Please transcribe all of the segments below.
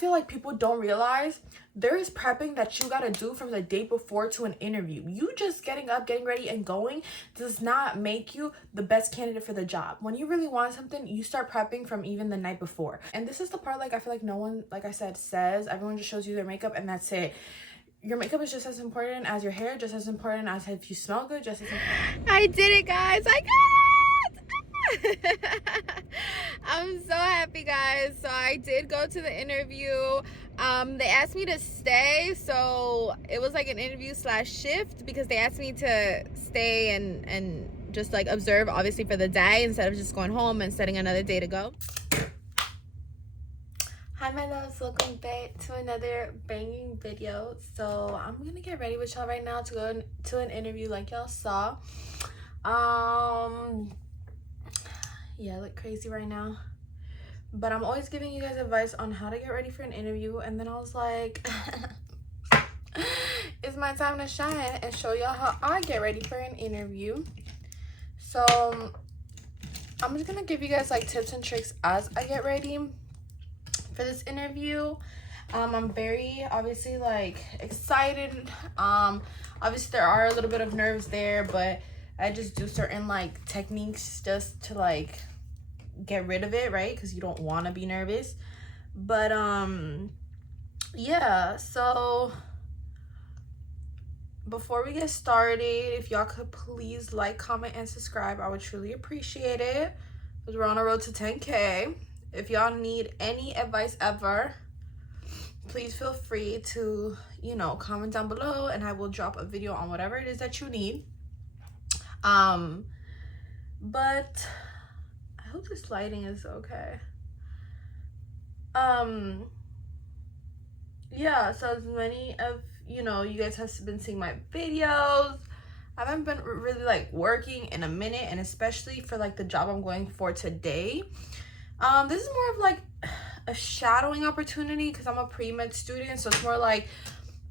feel like people don't realize there is prepping that you gotta do from the day before to an interview. You just getting up, getting ready, and going does not make you the best candidate for the job. When you really want something, you start prepping from even the night before. And this is the part, like, I feel like no one, like I said, says. Everyone just shows you their makeup and that's it. Your makeup is just as important as your hair, just as important as if you smell good, just as important. I did it, guys. I got it. I'm so happy, guys. So I did go to the interview. They asked me to stay, so it was like an interview / shift, because they asked me to stay and just like observe, obviously, for the day instead of just going home and setting another day to go. Hi my loves, welcome back to another banging video. So I'm gonna get ready with y'all right now to go to an interview like y'all saw. Yeah, I look crazy right now, but I'm always giving you guys advice on how to get ready for an interview, and then I was like it's my time to shine and show y'all how I get ready for an interview. So I'm just gonna give you guys like tips and tricks as I get ready for this interview. I'm very obviously like excited. Obviously there are a little bit of nerves there, but I just do certain like techniques just to like get rid of it, right? Because you don't want to be nervous. But yeah, so before we get started, if y'all could please like, comment, and subscribe, I would truly appreciate it, because we're on a road to 10K. If y'all need any advice ever, please feel free to, you know, comment down below and I will drop a video on whatever it is that you need. But I hope this lighting is okay. Yeah, so as many of you know, you guys have been seeing my videos. I haven't been really like working in a minute, and especially for like the job I'm going for today. This is more of like a shadowing opportunity because I'm a pre-med student, so it's more like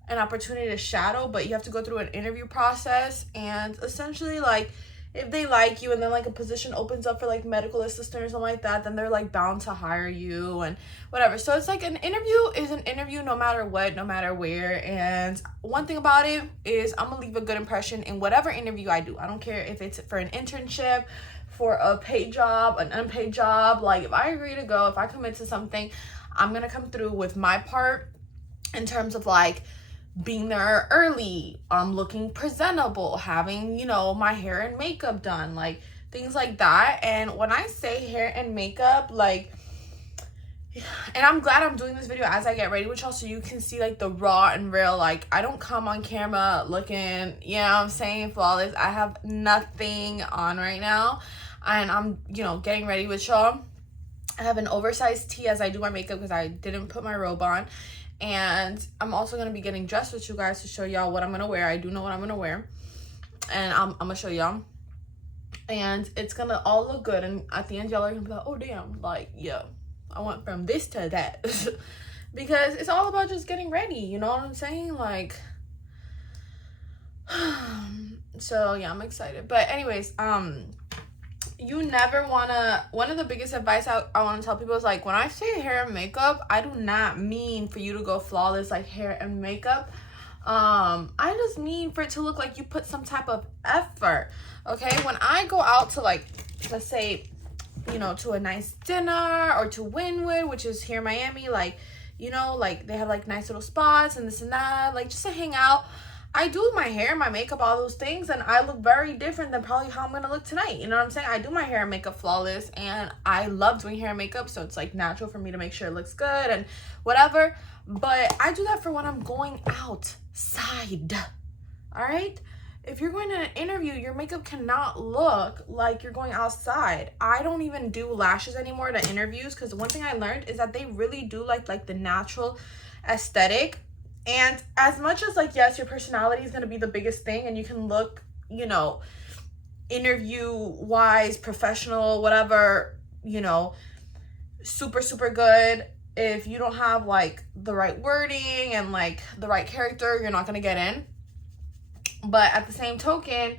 an opportunity to shadow, but you have to go through an interview process. And essentially, like, if they like you and then like a position opens up for like medical assistant or something like that, then they're like bound to hire you and whatever. So it's like an interview is an interview no matter what, no matter where. And one thing about it is I'm gonna leave a good impression in whatever interview I do. I don't care if it's for an internship, for a paid job, an unpaid job. Like, if I agree to go, if I commit to something, I'm gonna come through with my part in terms of like being there early, looking presentable, having, you know, my hair and makeup done, like things like that. And when I say hair and makeup, like, and I'm glad I'm doing this video as I get ready with y'all so you can see like the raw and real, like, I don't come on camera looking, you know what I'm saying, flawless. I have nothing on right now and I'm, you know, getting ready with y'all. I have an oversized tee as I do my makeup because I didn't put my robe on. And I'm also going to be getting dressed with you guys to show y'all what I'm going to wear. I do know what I'm going to wear. And I'm going to show y'all. And it's going to all look good. And at the end, y'all are going to be like, oh, damn. Like, yeah, I went from this to that. Because it's all about just getting ready. You know what I'm saying? Like, so, yeah, I'm excited. But anyways, you never want to, one of the biggest advice I want to tell people is like, when I say hair and makeup, I do not mean for you to go flawless like hair and makeup. I just mean for it to look like you put some type of effort. Okay, when I go out to like, let's say, you know, to a nice dinner or to Wynwood, which is here in Miami, like, you know, like they have like nice little spots and this and that, like just to hang out. I do my hair, my makeup, all those things, and I look very different than probably how I'm going to look tonight. You know what I'm saying? I do my hair and makeup flawless, and I love doing hair and makeup, so it's, like, natural for me to make sure it looks good and whatever. But I do that for when I'm going outside, all right? If you're going to an interview, your makeup cannot look like you're going outside. I don't even do lashes anymore to interviews because one thing I learned is that they really do like the natural aesthetic. And as much as like, yes, your personality is going to be the biggest thing and you can look, you know, interview wise, professional, whatever, you know, super, super good. If you don't have like the right wording and like the right character, you're not going to get in. But at the same token,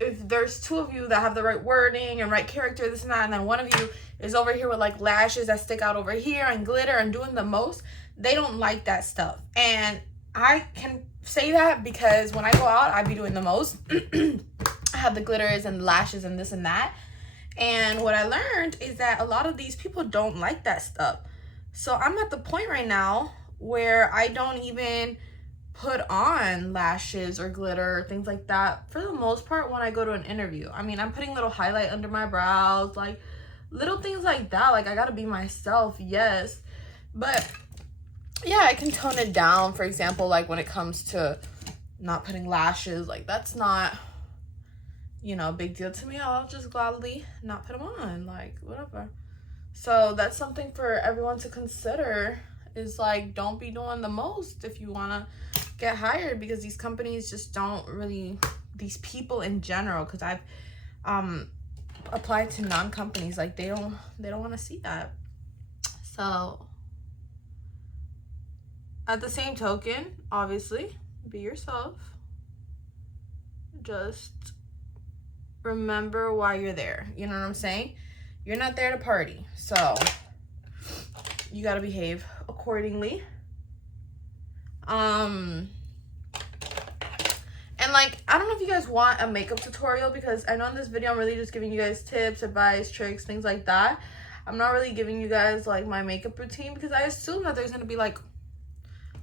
if there's two of you that have the right wording and right character, this and that, and then one of you is over here with like lashes that stick out over here and glitter and doing the most, they don't like that stuff. And I can say that because when I go out, I be doing the most. I have the glitters and the lashes and this and that. And what I learned is that a lot of these people don't like that stuff. So I'm at the point right now where I don't even put on lashes or glitter or things like that for the most part when I go to an interview. I mean, I'm putting little highlight under my brows, like little things like that. Like, I gotta be myself, yes, but yeah, I can tone it down. For example, like when it comes to not putting lashes, like that's not, you know, a big deal to me. I'll just gladly not put them on, like whatever. So that's something for everyone to consider, is like, don't be doing the most if you want to get hired, because these companies just don't really, these people in general, because I've applied to non-companies, like they don't want to see that. So at the same token, obviously, be yourself. Just remember why you're there. You know what I'm saying? You're not there to party, so you got to behave accordingly. And like, I don't know if you guys want a makeup tutorial, because I know in this video I'm really just giving you guys tips, advice, tricks, things like that. I'm not really giving you guys like my makeup routine, because I assume that there's gonna be like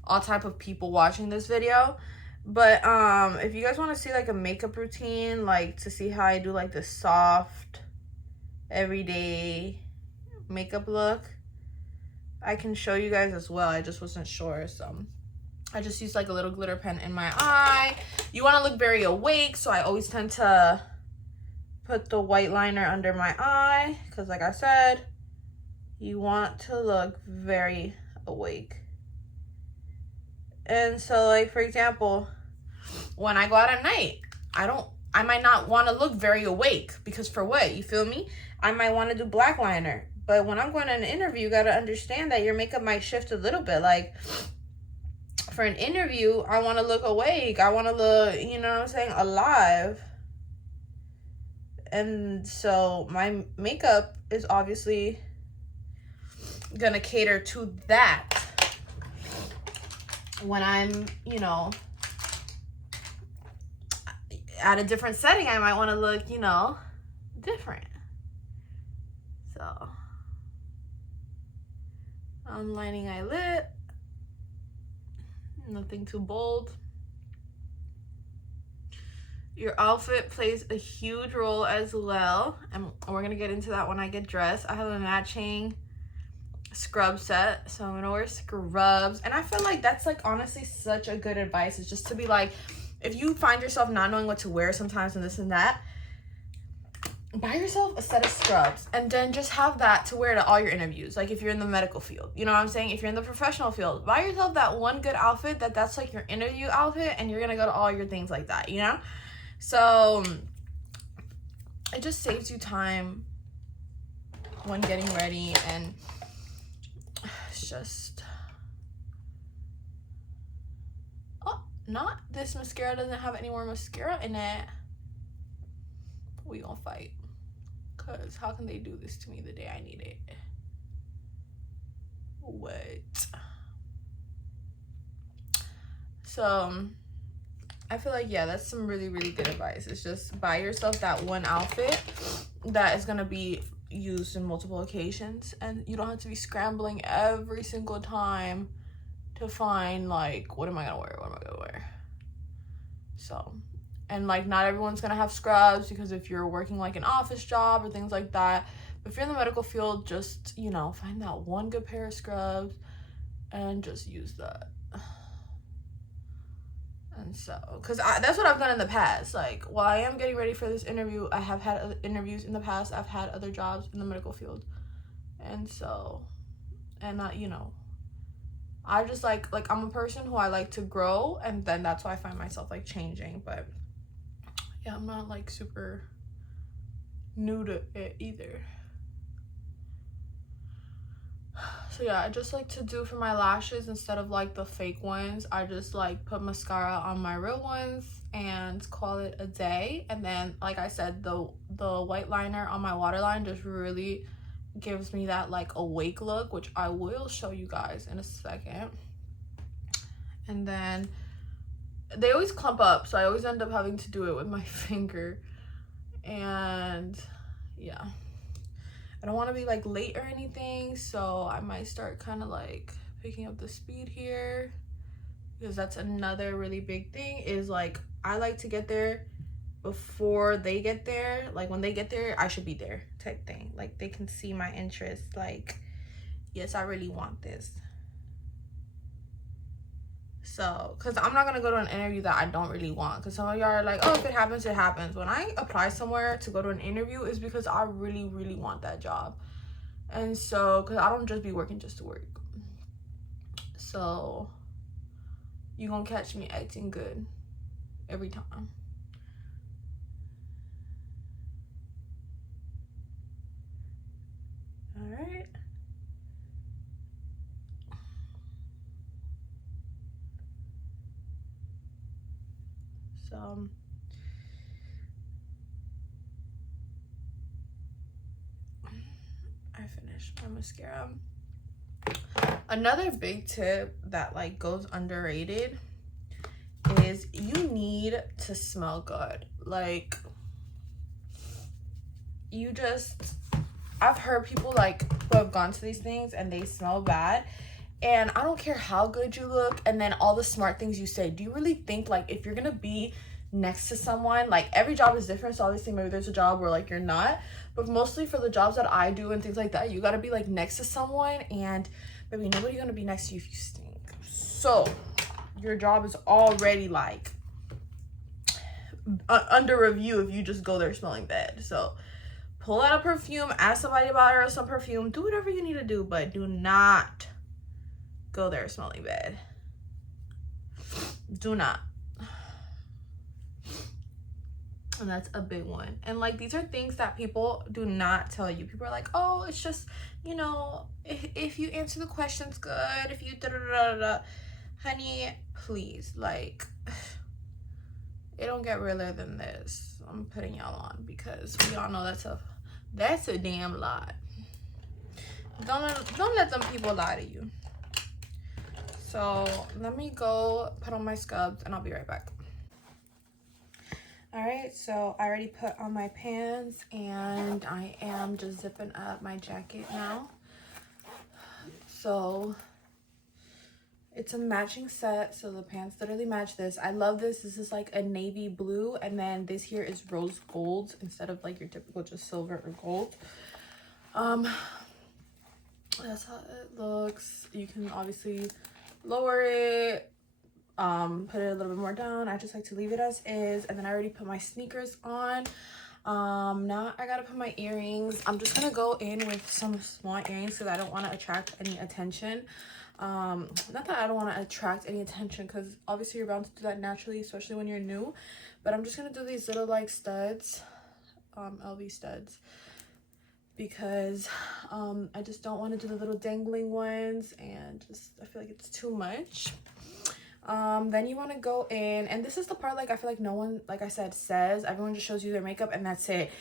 all type of people watching this video. But if you guys want to see like a makeup routine, like to see how I do like the soft everyday makeup look, I can show you guys as well. I just wasn't sure, so I just used like a little glitter pen in my eye. You want to look very awake, so I always tend to put the white liner under my eye, because like I said, you want to look very awake. And so like, for example, when I go out at night, I might not want to look very awake, because for what, you feel me? I might want to do black liner. But when I'm going to an interview, you got to understand that your makeup might shift a little bit. Like, for an interview, I want to look awake. I want to look, you know what I'm saying, alive. And so my makeup is obviously going to cater to that. When I'm, you know, at a different setting, I might want to look, you know, different. So I'm lining eyelid, nothing too bold. Your outfit plays a huge role as well, and we're gonna get into that when I get dressed. I have a matching scrub set, so I'm gonna wear scrubs. And I feel like that's like honestly such a good advice, is just to be like, if you find yourself not knowing what to wear sometimes and this and that, buy yourself a set of scrubs and then just have that to wear to all your interviews. Like if you're in the medical field, you know what I'm saying? If you're in the professional field, buy yourself that one good outfit that's like your interview outfit, and you're gonna go to all your things like that, you know? So it just saves you time when getting ready, and it's just, oh, not this mascara doesn't have any more mascara in it. We gonna fight, because how can they do this to me the day I need it? What? So I feel like, yeah, that's some really, really good advice. It's just buy yourself that one outfit that is gonna be used in multiple occasions, and you don't have to be scrambling every single time to find like, what am I gonna wear? What am I gonna wear? So, and like, not everyone's gonna have scrubs, because if you're working like an office job or things like that, but if you're in the medical field, just, you know, find that one good pair of scrubs and just use that. And so, because that's what I've done in the past. Like, while I am getting ready for this interview, I have had other interviews in the past. I've had other jobs in the medical field. And so, and you know, I just like I'm a person who I like to grow, and then that's why I find myself like changing. But yeah, I'm not like super new to it either. So yeah, I just like to do for my lashes, instead of like the fake ones, I just like put mascara on my real ones and call it a day. And then, like I said, the white liner on my waterline just really gives me that like awake look, which I will show you guys in a second. And then they always clump up, so I always end up having to do it with my finger. And yeah, I don't want to be like late or anything, so I might start kind of like picking up the speed here, because that's another really big thing, is like I like to get there before they get there. Like when they get there, I should be there type thing. Like they can see my interest, like, yes, I really want this. So, because I'm not going to go to an interview that I don't really want. Because some of y'all are like, oh, if it happens, it happens. When I apply somewhere to go to an interview, it's because I really, really want that job. And so, because I don't just be working just to work. So, you're going to catch me acting good every time. All right. So, I finished my mascara. Another big tip that like goes underrated is you need to smell good. Like, you just, I've heard people like who have gone to these things and they smell bad, and I don't care how good you look and then all the smart things you say. Do you really think like if you're gonna be next to someone, like every job is different, so obviously maybe there's a job where like you're not, but mostly for the jobs that I do and things like that, you gotta be like next to someone, and maybe nobody's gonna be next to you if you stink. So your job is already like under review if you just go there smelling bad. So pull out a perfume, ask somebody about it or some perfume, do whatever you need to do, but do not go there smelling bad. Do not. And that's a big one. And like, these are things that people do not tell you. People are like, oh, it's just, you know, if you answer the questions good, if you da da da da. Honey, please, like, it don't get realer than this. I'm putting y'all on because we all know that's a damn lot. Don't let them people lie to you. So let me go put on my scrubs and I'll be right back. All right, so I already put on my pants and I am just zipping up my jacket now. So it's a matching set, so the pants literally match this. I love this. This is like a navy blue, and then this here is rose gold instead of like your typical just silver or gold. That's how it looks. You can obviously lower it, put it a little bit more down. I just like to leave it as is. And then I already put my sneakers on. Now I gotta put my earrings. I'm just gonna go in with some small earrings because I don't want to attract any attention. Not that I don't want to attract any attention, because obviously you're bound to do that naturally, especially when you're new, but I'm just gonna do these little like studs, LV studs, because I just don't want to do the little dangling ones, and just I feel like it's too much. Then you want to go in, and this is the part like I feel like no one, like I said, says. Everyone just shows you their makeup and that's it.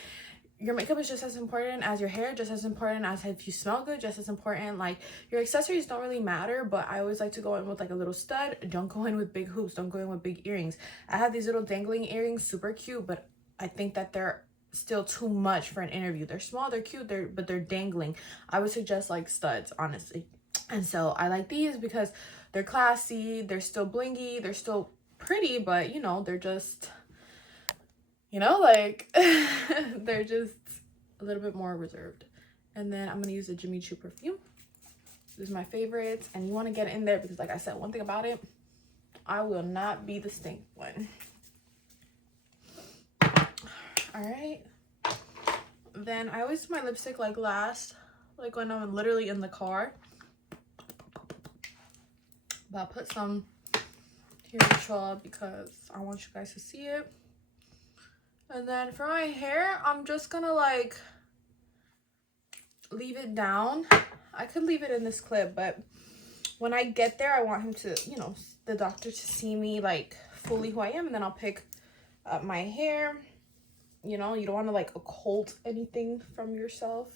Your makeup is just as important as your hair, just as important as if you smell good, just as important. Like, your accessories don't really matter, but I always like to go in with like a little stud. Don't go in with big hoops, don't go in with big earrings. I have these little dangling earrings, super cute, but I think that they're still too much for an interview. They're small, they're cute, but they're dangling. I would suggest like studs, honestly. And so I like these because they're classy, they're still blingy, they're still pretty, but you know, they're just, you know, like they're just a little bit more reserved. And then I'm gonna use the Jimmy Choo perfume. This is my favorite, and you want to get it in there because like I said, one thing about it, I will not be the stink one. All right, then I always do my lipstick like last, like when I'm literally in the car, but I'll put some here to show because I want you guys to see it. And then for my hair, I'm just gonna like leave it down. I could leave it in this clip, but when I get there, I want him to, you know, the doctor to see me like fully who I am, and then I'll pick up my hair. You know, you don't want to like occult anything from yourself.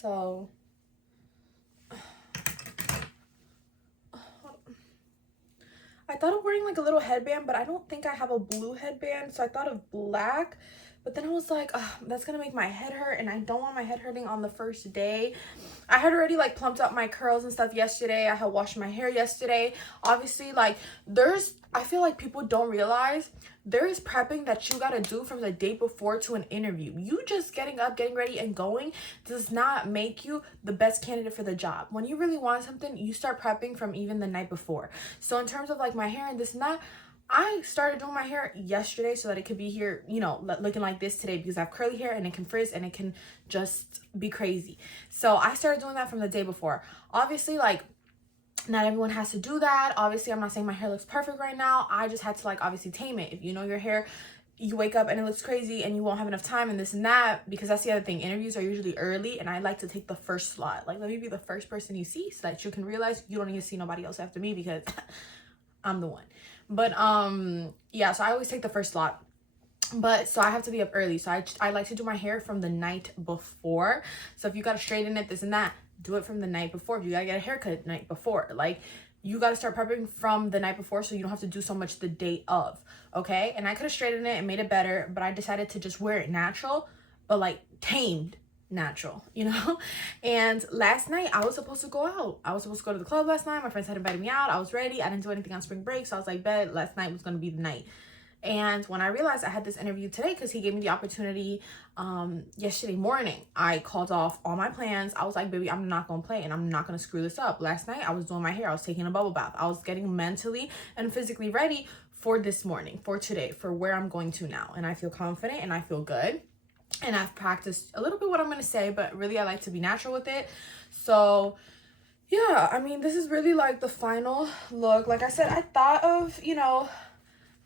So I thought of wearing like a little headband, but I don't think I have a blue headband, so I thought of black. But then I was like, oh, that's gonna make my head hurt, and I don't want my head hurting on the first day. I had already like plumped up my curls and stuff yesterday. I had washed my hair yesterday. Obviously, like I feel like people don't realize there is prepping that you gotta do from the day before to an interview. You just getting up, getting ready, and going does not make you the best candidate for the job. When you really want something, you start prepping from even the night before. So in terms of like my hair and this and that, I started doing my hair yesterday so that it could be here, you know, looking like this today, because I have curly hair and it can frizz and it can just be crazy. So I started doing that from the day before. Obviously, like, not everyone has to do that. Obviously, I'm not saying my hair looks perfect right now. I just had to like obviously tame it. If you know your hair, you wake up and it looks crazy and you won't have enough time and this and that, because that's the other thing. Interviews are usually early, and I like to take the first slot. Like, let me be the first person you see so that you can realize you don't need to see nobody else after me, because I'm the one. But yeah, so I always take the first slot. But so I have to be up early, so I like to do my hair from the night before. So if you gotta straighten it, this and that, do it from the night before. If you gotta get a haircut the night before, like, you gotta start prepping from the night before so you don't have to do so much the day of, okay? And I could have straightened it and made it better, but I decided to just wear it natural, but like tamed natural, you know? And last night I was supposed to go out. I was supposed to go to the club last night. My friends had invited me out. I was ready. I didn't do anything on spring break, so I was like, bet last night was gonna be the night. And when I realized I had this interview today, because he gave me the opportunity yesterday morning, I called off all my plans. I was like, baby, I'm not gonna play and I'm not gonna screw this up. Last night I was doing my hair, I was taking a bubble bath, I was getting mentally and physically ready for this morning, for today, for where I'm going to now. And I feel confident and I feel good. And I've practiced a little bit what I'm gonna say, but really I like to be natural with it. So yeah, I mean, this is really like the final look. Like I said, I thought of, you know,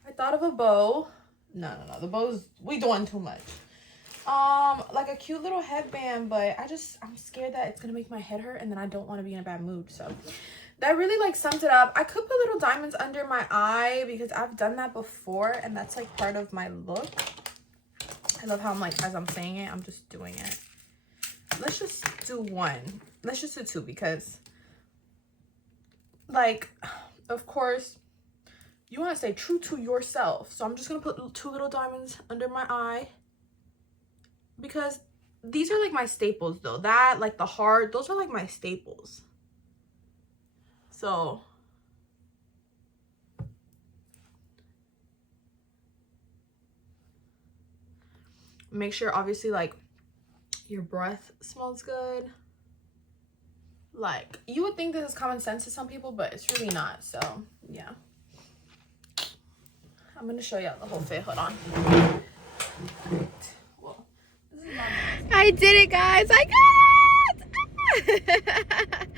I thought of a bow. No, the bow's, we doing too much. Like a cute little headband, but I'm scared that it's gonna make my head hurt, and then I don't want to be in a bad mood. So that really like sums it up. I could put little diamonds under my eye because I've done that before, and that's like part of my look. I love how I'm like, as I'm saying it, I'm just doing it. Let's just do one. Let's just do two, because like, of course, you want to stay true to yourself. So I'm just going to put two little diamonds under my eye, because these are like my staples though. That, like the heart, those are like my staples. So make sure obviously like your breath smells good. Like, you would think this is common sense to some people, but it's really not. So yeah, I'm gonna show y'all the whole fit. Hold on. Right. Well, this is not I did it, guys. I got it.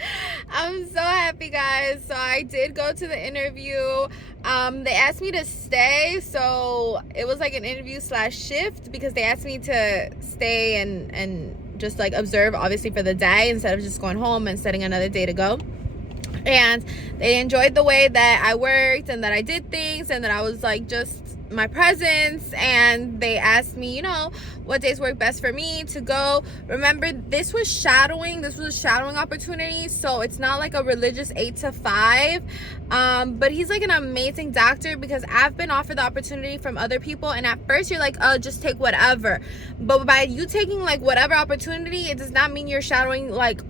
I'm so happy, guys. So I did go to the interview. They asked me to stay, so it was like an interview / shift, because they asked me to stay and just like observe, obviously, for the day instead of just going home and setting another day to go. And they enjoyed the way that I worked and that I did things, and that I was like just my presence. And they asked me, you know, what days work best for me to go. Remember, this was a shadowing opportunity, so it's not like a religious 8 to 5. But he's like an amazing doctor, because I've been offered the opportunity from other people, and at first you're like, oh, just take whatever. But by you taking like whatever opportunity, it does not mean you're shadowing like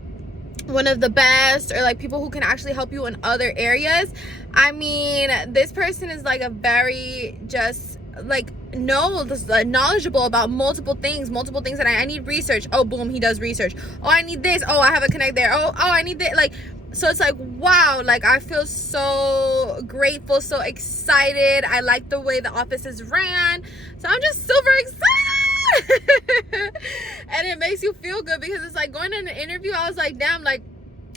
one of the best, or like people who can actually help you in other areas. I mean, this person is like a very just like knowledgeable about multiple things that I need research. Oh, boom, he does research. Oh, I need this. Oh, I have a connect there. Oh, I need that. Like, so it's like, wow, like I feel so grateful, so excited. I like the way the office is ran, so I'm just super excited. And it makes you feel good, because it's like going to an interview, I was like, damn, like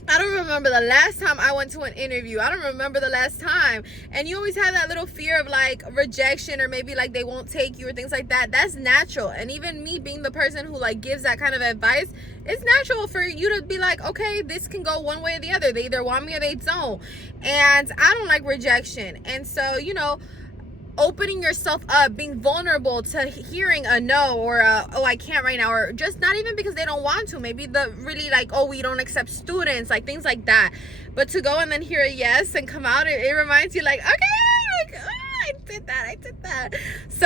I don't remember the last time I went to an interview. I don't remember the last time. And you always have that little fear of like rejection, or maybe like they won't take you or things like that. That's natural. And even me being the person who like gives that kind of advice, it's natural for you to be like, okay, this can go one way or the other. They either want me or they don't. And I don't like rejection. And so, you know, opening yourself up, being vulnerable to hearing a no or a, oh, I can't right now, or just not even because they don't want to, maybe the really like, oh, we don't accept students, like things like that. But to go and then hear a yes and come out, it reminds you like, okay, like, oh, I did that. So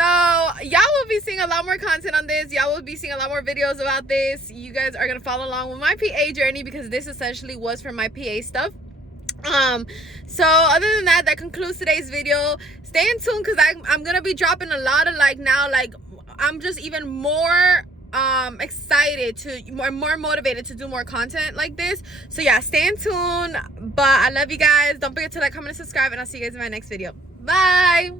y'all will be seeing a lot more content on this. Y'all will be seeing a lot more videos about this. You guys are gonna follow along with my PA journey, because this essentially was for my PA stuff. So other than that, that concludes today's video. Stay in tune, because I'm gonna be dropping a lot of like, now like I'm just even more excited to more motivated to do more content like this. So yeah, stay in tune. But I love you guys. Don't forget to like, comment, and subscribe, and I'll see you guys in my next video. Bye.